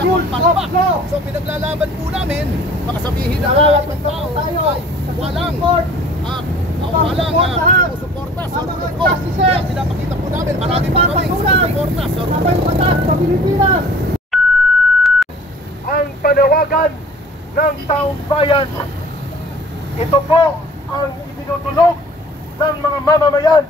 lakang palpak. So pinaglalaban po namin, makasabihin na ibang tao ay walang sumusuporta sa rulot ko. Kaya pinapakita po namin, marami pa kaming sumusuporta sa rulot ko. Ang panawagan ng taong bayan, ito po ang itinutulog ng mga mamamayan.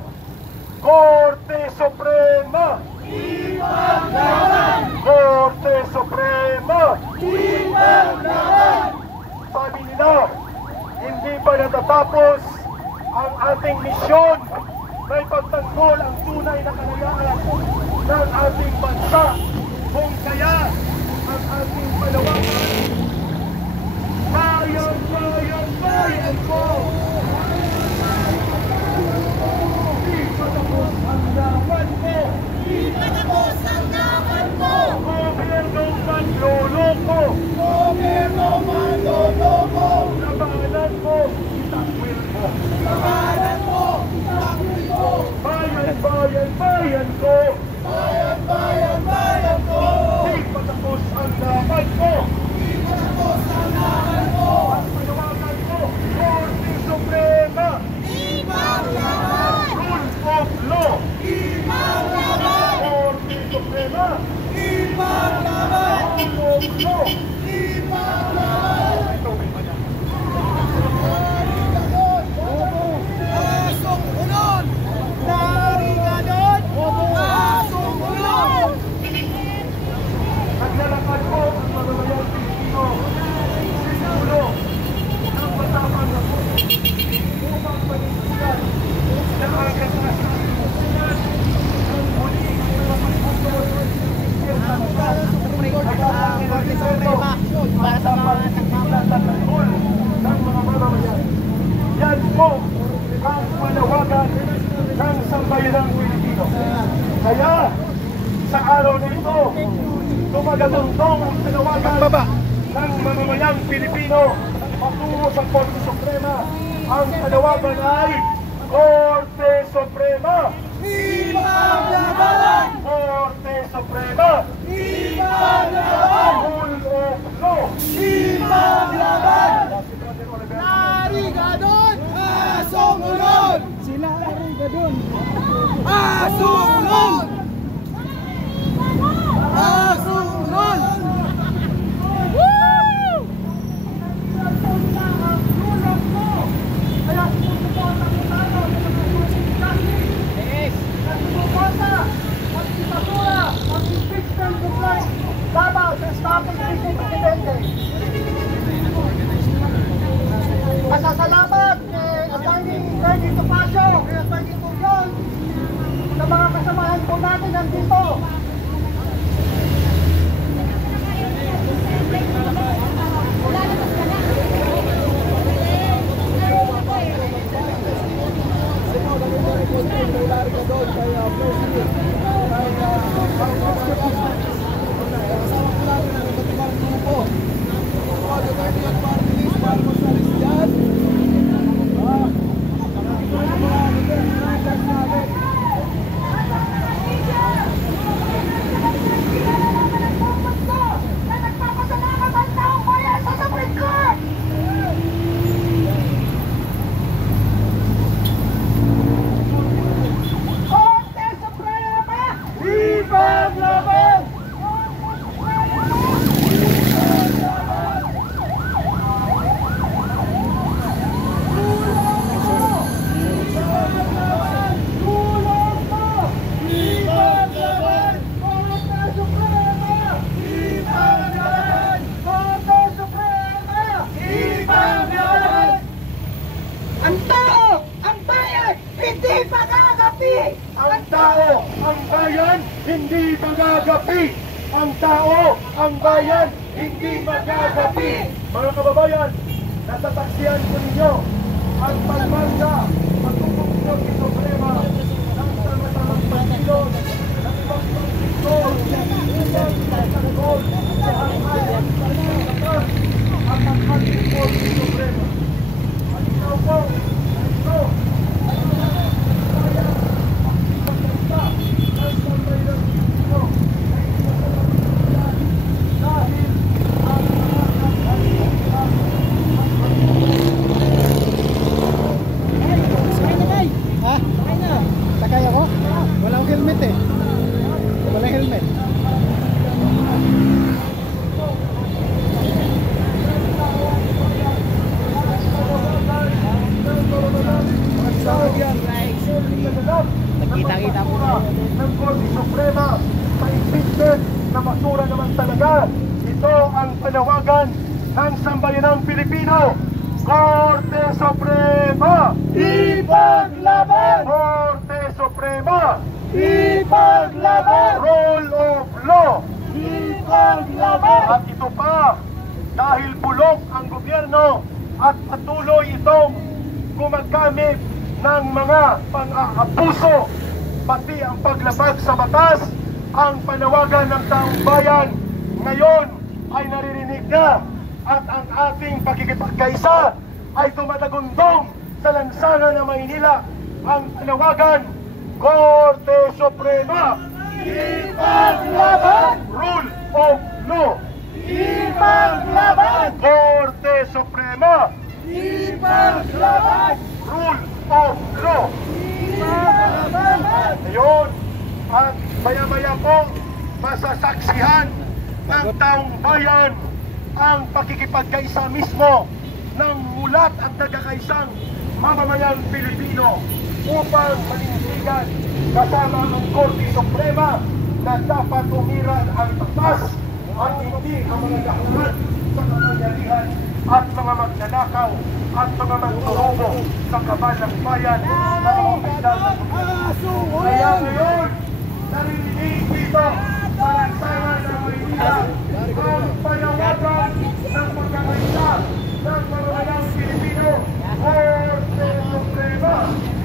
Korte Suprema! Ipaglaban! Korte Suprema! Ipaglaban! Sabi nila, hindi pa natatapos ang ating misyon na ipagtanggol ang tunay na kalayaan ng ating bansa. Kung kaya ang ating panawagan, bayan, bayan, bayan ko! Di patapos ang laban ko! Di patapos ang laban ko! Gobyernong manloloko! Gobyernong manloloko! Labanan mo, itakwil mo! Labanan mo, itakwil mo! Bayan, bayan, bayan ko! Bayan, bayan, bayan ko! Di patapos ang laban ko! Di patapos ang laban ko! Ang panawagan ko, Korte Suprema! Ipaglaban! Rule of law! Ipaglaban! Korte Suprema! Ipaglaban! Rule of law! Ipaglaban! Asong ulon! Narigadon! Asong ulon! Naglalakad po ang mamamayang Pilipino sigulo ng matapang na po upang panindigan na ang kasasasimulan ng muli ng mga pagpapos para sa mga nagpapagpapos ng mga mamamayan. Yan po ang panawagan ng sambayanang Pilipino. Kaya sa araw na ito, tumagatungtong ang panawagan ng mamamayang Pilipino patungo sa Korte Suprema. Ang panawagan ay Korte Suprema! Ipaglaban! Korte Suprema! Ipaglaban! Rule of law! Ipaglaban! Narigadon! Asong ulon! Sila narigadon! Asong ulon! Asong ulon! Woo! Kaya sumusuporta ko tayo sa mga justice. Sumusuporta, magsipatura, mag-impeachment complaint laban sa establishment ng Presidente. Masasalamat kay Atty. Freddy Topacio, kay Atty. Tuyon, sa mga kasamahan po natin nandito. Ang tao, ang bayan, hindi magagapi. Ang tao, ang bayan, hindi magagapi. Mga kababayan, nasasaksihan ko ninyo ang pagmanda, pagtutungkol ni Suprema ng tama-tamang pagkilod, ng ibang pagkilod, ng pagkilod, sa hanggang ang pagkilod ni Suprema. At ikaw po, ito, ang na ito ang panawagan ng sambayanang Pilipino. Korte Suprema, Ipaglaban! Korte Suprema, Ipaglaban! rule of law. Ipaglaban! At ito pa, dahil bulok ang gobyerno at patuloy itong gumagamit ng mga pang-aabuso, pati ang paglabag sa batas, ang panawagan ng taong bayan ngayon ay naririnig na at ang ating pakikipagkaisa ay tumatagundong sa lansangan ng Maynila. Ang panawagan, Korte Suprema, Ipaglaban! rule of law. Ipaglaban! Korte Suprema, Ipaglaban! rule of law. Ipaglaban! Ngayon, at maya-maya po, masasaksihan ng taong bayan ang pakikipagkaisa mismo ng mulat at nagkakaisang mamamayang Pilipino upang manindigan kasama ang Korte Suprema na dapat umiran ang batas at hindi ang mga dahilan sa kapangyarihan at mga magnanakaw at mga magturubo sa kabal ng bayan na opisyal ng gobyerno. Kaya ngayon, narinig dito sa lansangan ng Maynila ang panawagan ng pagkakaisa ng mamamayang Pilipino. Korte Suprema,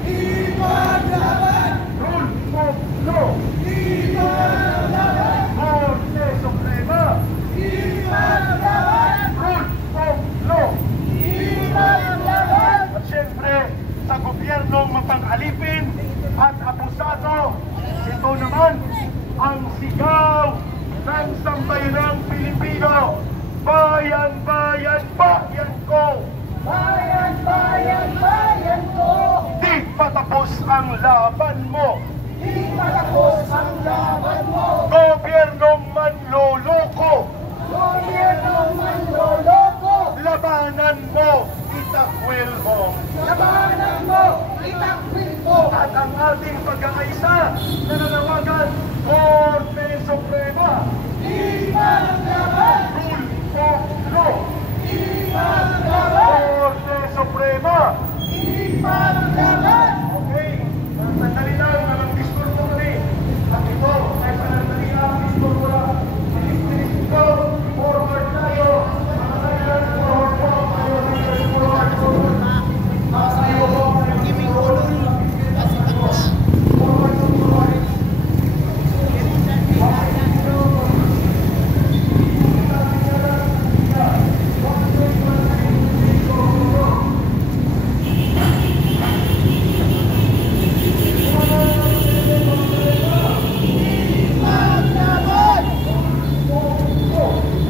Ipaglaban! rule of law. Ipaglaban! Korte Suprema, Ipaglaban! rule of law. Ipaglaban! At syempre, sa gobyernong mapang-alipin at abusado, ito naman ang sigaw ng sambayanang Pilipino. Bayan, bayan, bayan ko! Bayan, bayan, bayan ko! Di patapos ang laban mo! Di patapos ang laban mo! Gobyernong manloloko! Gobyernong manloloko! Labanan mo! Itakwil mo! Labanan mo! Itakwil mo! At ang ating pagkakaisa na nanawagan, Korte Suprema, Ipaglaban! rule of law. Ipaglaban! Korte Suprema. Ipaglaban! Okay, sandali lang na mag-disturbo kami. At ito ay sandali lang disturbo lang. Bilis-bilis ito, forward tayo. Mga kailan, forward po. Tayo rin, forward po. Tayo po. Forward po, forward.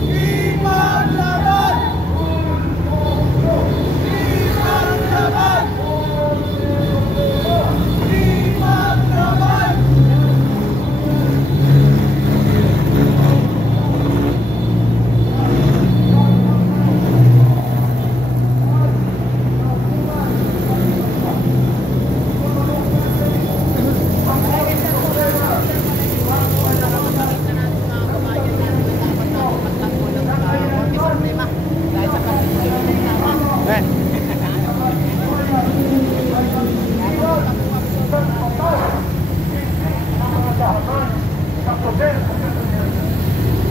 Ipaglaban! Ipaglaban! Ipaglaban! Ipaglaban!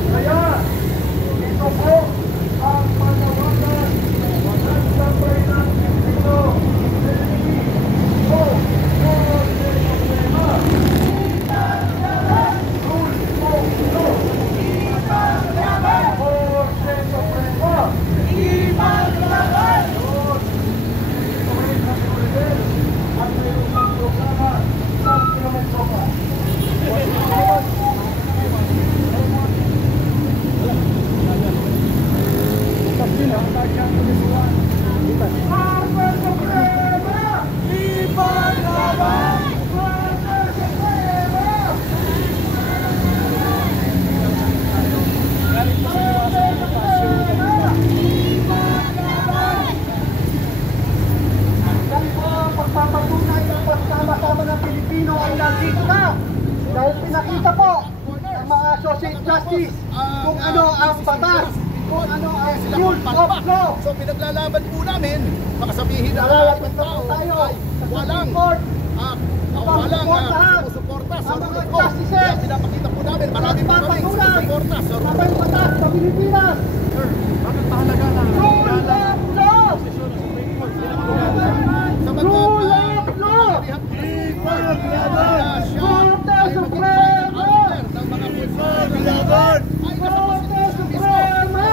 Kaya, ito po ang panawagan ng sambayanang Pilipino. Korte Suprema, rule of law. Ipaglaban! Korte Suprema, Ipaglaban! at mayroon pang programa sa Pinamonsoka. Korte Suprema! Ipaglaban! Korte Suprema! Dahil po ang pagpapatunay ng pagsama-sama ng Pilipino ay nandito na. Dahil pinakita po ng mga associate justice kung ano ang batas, kung ano ang rule of law. So pinaglalaban po namin, baka sabihin na ibang tao ay walang sumusuporta sa rule of law. Kaya pinapakita po namin, marami po kami sumusuporta sa rule of law. Batas sa Pilipinas. Sir, bakit mahalaga na Rule of law. posisyon ng Supreme Court? Sa Rule of law. Korte Suprema. ng mga Korte Suprema.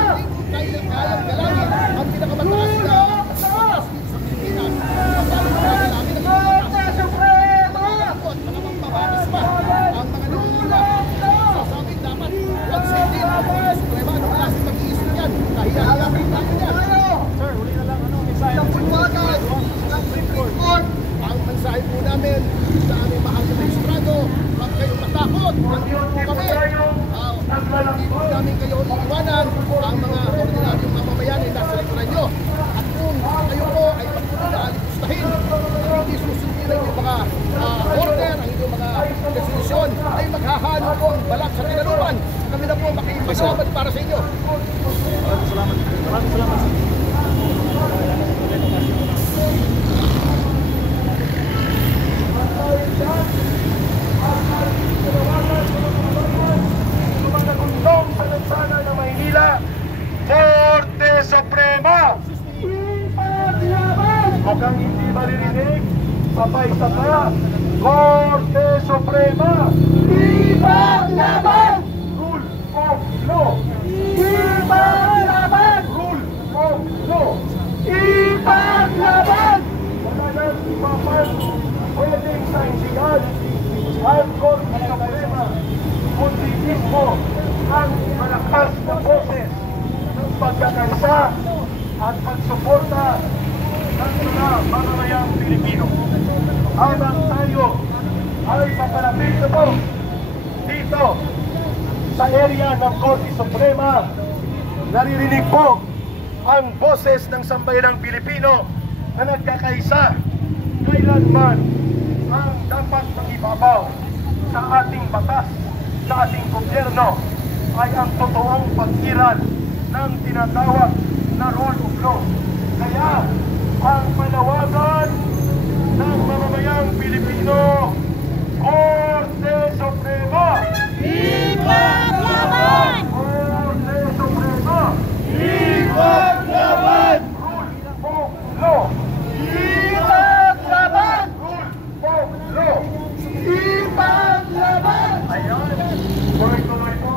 kayang galangin ang pinakamataas na batas sa Pilipinas. Korte Suprema. At mga magbabatas pa ang mga nangunguna. Sasabing dapat huwag sundin ang Korte Suprema. Anong klaseng mag-iisip yan? Kahiya-hiya rin natin yan. Sir, huli na lang mensahe Ang ng pulwagan ng Supreme Court. Ang mensahe po namin sa aming mahal na magistrado, huwag kayong matakot. Nandito po kami. Hindi po namin kayo iiwanan. Ang mga ordinaryong mamamayan ay nasa likuran nyo. At kung kayo po ay pagpunin na alipustahin at hindi susundin ang inyong mga order, ang inyong mga definisyon, ay maghahalo po ang balak sa tinalupan. Kami na po makipaglaban para sa inyo. Maraming salamat. Maraming salamat. Lumagagundong sa lansana ng Maynila, Korte Suprema! Ipaglaban! Mukhang hindi maririnig, sabay-saka, Korte Suprema! Ipaglaban! Rule of law! Ipaglaban! Rule of law! Ipaglaban! Wala nang ipapan, pwedeng sainsigan ang Korte Suprema, kundi mismo ang malakas na boses ng pagkakaisa at pagsuporta ng mga mamamayang Pilipino. Habang tayo ay papalapit na po dito sa area ng Korte Suprema, naririnig po ang boses ng sambayanang Pilipino na nagkakaisa. Kailanman ang dapat makibabaw sa ating batas, sa ating gobyerno, ay ang totoong pag-iral ng tinatawag na rule of law. Kaya ang panawagan ng mamamayang Pilipino, Korte Suprema! Ipaglaban! Korte Suprema! Ipaglaban! Rule of law! Ipaglaban! Rule of law! Ipaglaban! Ayan! Tuloy-tuloy po.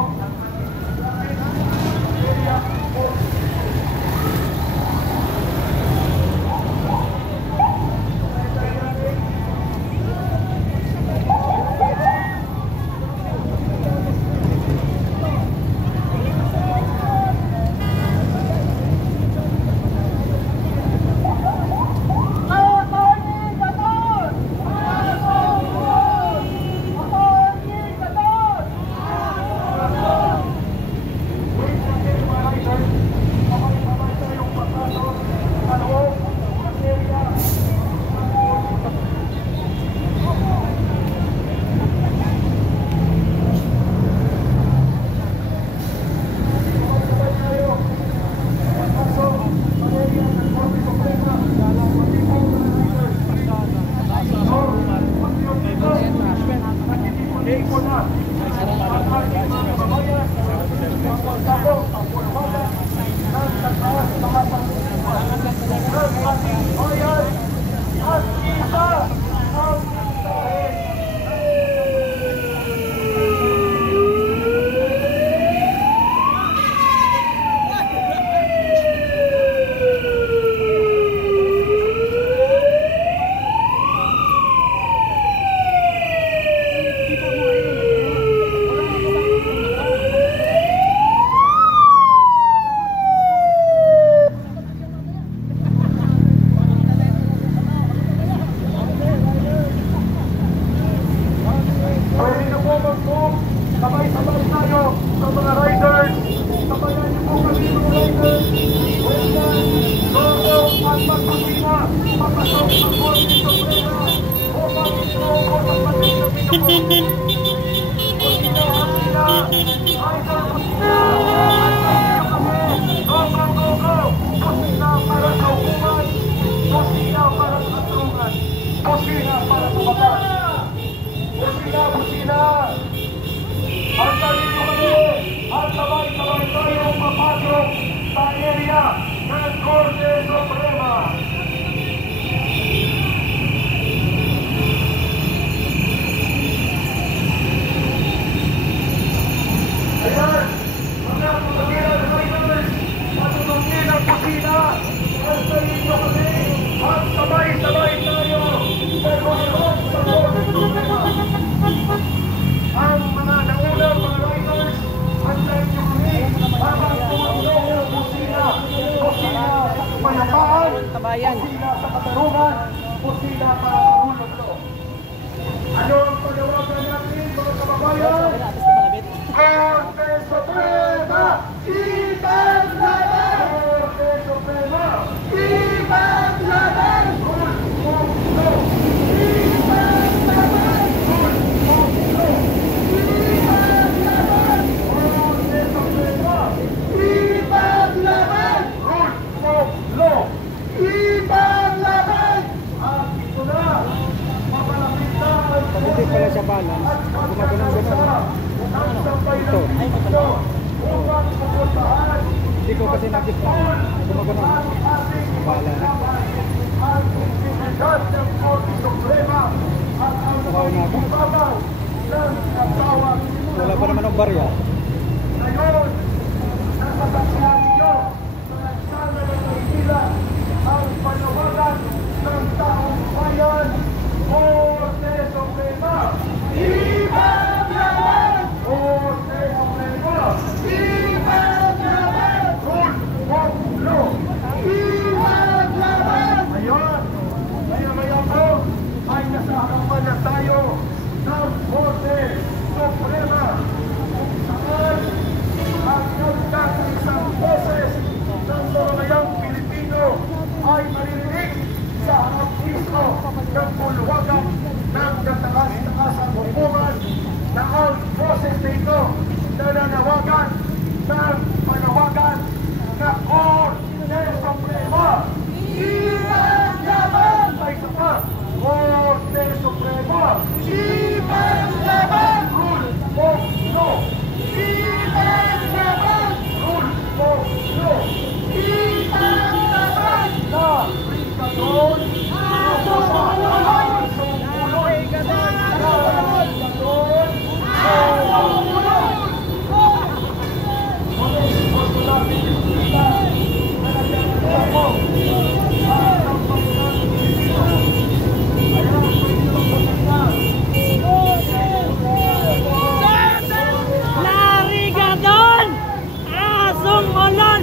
Korte Suprema. Ayan, mga pagkakilan riders, matutungin ang kusina, at sa inyo kami, at sabay-sabay tayo, sa Korte Suprema. Ang mga naunang mga riders, at sa inyo kami, habang tumulong ang kusina sa kapayapaan, kusina sa katarungan, kusina para sa ulog to. Ano ang panawagan natin, mga kababayan? Korte Suprema, ipaglaban! Korte Suprema, ipaglaban! Tulfo, ipaglaban! Tulfo, ipaglaban! Korte Suprema, ipaglaban! Tulfo, ipaglaban! At ito na, mapalapit na ang Hindi pala siya balance. Gumaganong-ganon. Ito. upang pupuntahan Hindi ko kasi nakita. Gumaganon. Balance. ang integridad ng Korte Suprema at ang Tukaw na ako. pagbabaw ng katawang Wala pa naman ang barya. ngayon, nasasaksihan ninyo sa nagsana ng Maynila ang panawagan ng taong bayan. Korte Suprema, ipaglaban! Korte Suprema, ipaglaban! Tulfo, ipaglaban! Ngayon, maya-maya po ay nasa harapan na tayo ng Korte Suprema kung saan ang nagkakaisang boses ng mamamayang Pilipino ay maririnig sa harap mismo ng bulwagan ng kataas-taasang hukuman na ang boses na ito nananawagan ng panawagan na Korte Suprema. Ipaglaban! May isa pa, Korte Suprema. Ipaglaban! Rule of law. Ipaglaban! Rule of law. Ipaglaban! Na Rikadon, Narigadon! Asong olon!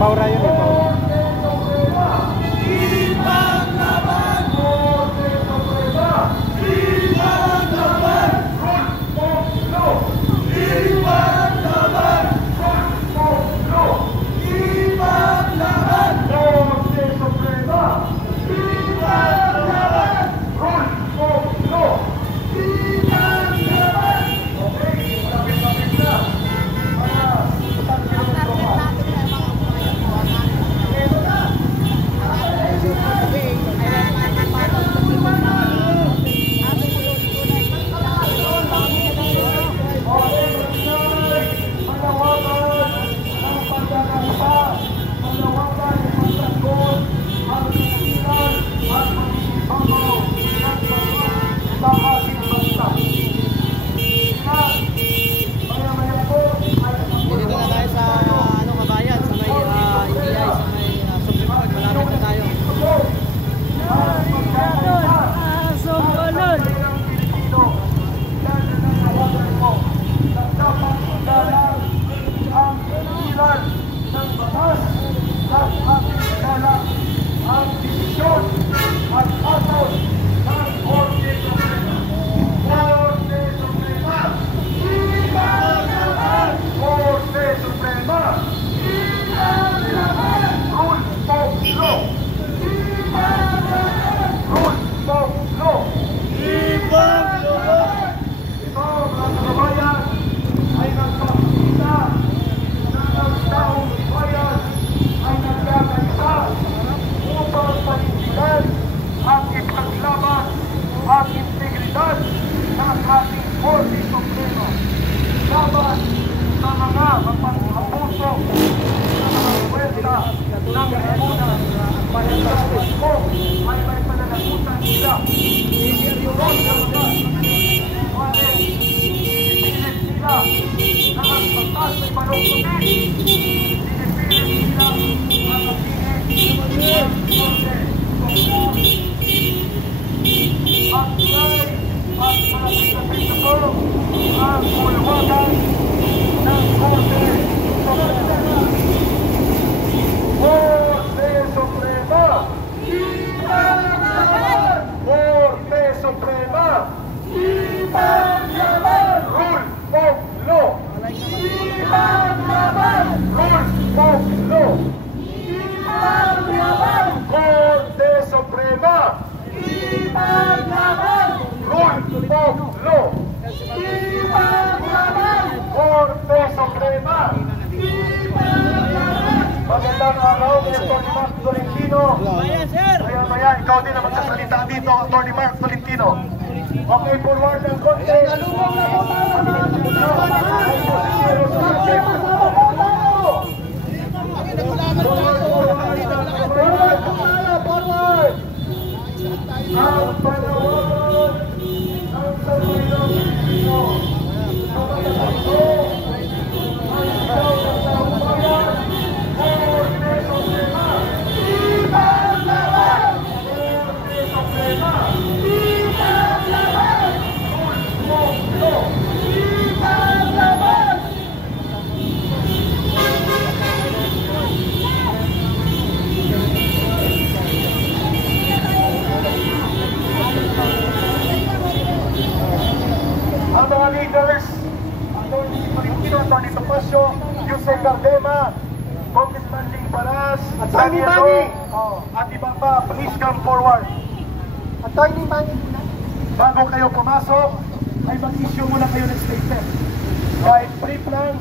Paura yun eh, Paura. Korte Suprema. ng lipunan. Pagkakasal ko ay may pananagutan sila. Iyon ang mga pinipilit sila na ang batas ay panungkutin. Pinipilit sila ang at tulay at malapit-lapit na po ang bulwagan ng Korte Suprema. Korte Suprema! Ipaglaban! Korte Suprema! Ipaglaban! Rule of law! Ipaglaban! Rule of law! Ipaglaban! Korte Suprema! Ipaglaban! Rule of law! Ipaglaban! Korte Suprema! Ipaglaban! Magandang araw, Atty. Mark Tolentino. Maya, ikaw din ang magsasalita dito, Atty. Mark Tolentino. Okay, forward ng konti. Nalumong na po tayo, mga forward! Ang panawagan ng Sambayanang Pilipino na matatakbo ang ikaw ng taong bayan, Korte Suprema! Ipaglaban! Korte Suprema! Ipaglaban! Rule of law! Ipaglaban! Ang mga leaders, Atty. Tolentino, Atty. Topacio, Yusek Cardema, Congressman Ling Paras, at Daniel at iba pa, please come forward. Atty. Manny, bago kayo pumasok, ay mag-issue muna kayo ng statement. Kahit brief lang,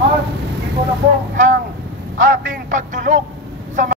at ito na po ang ating pagtulog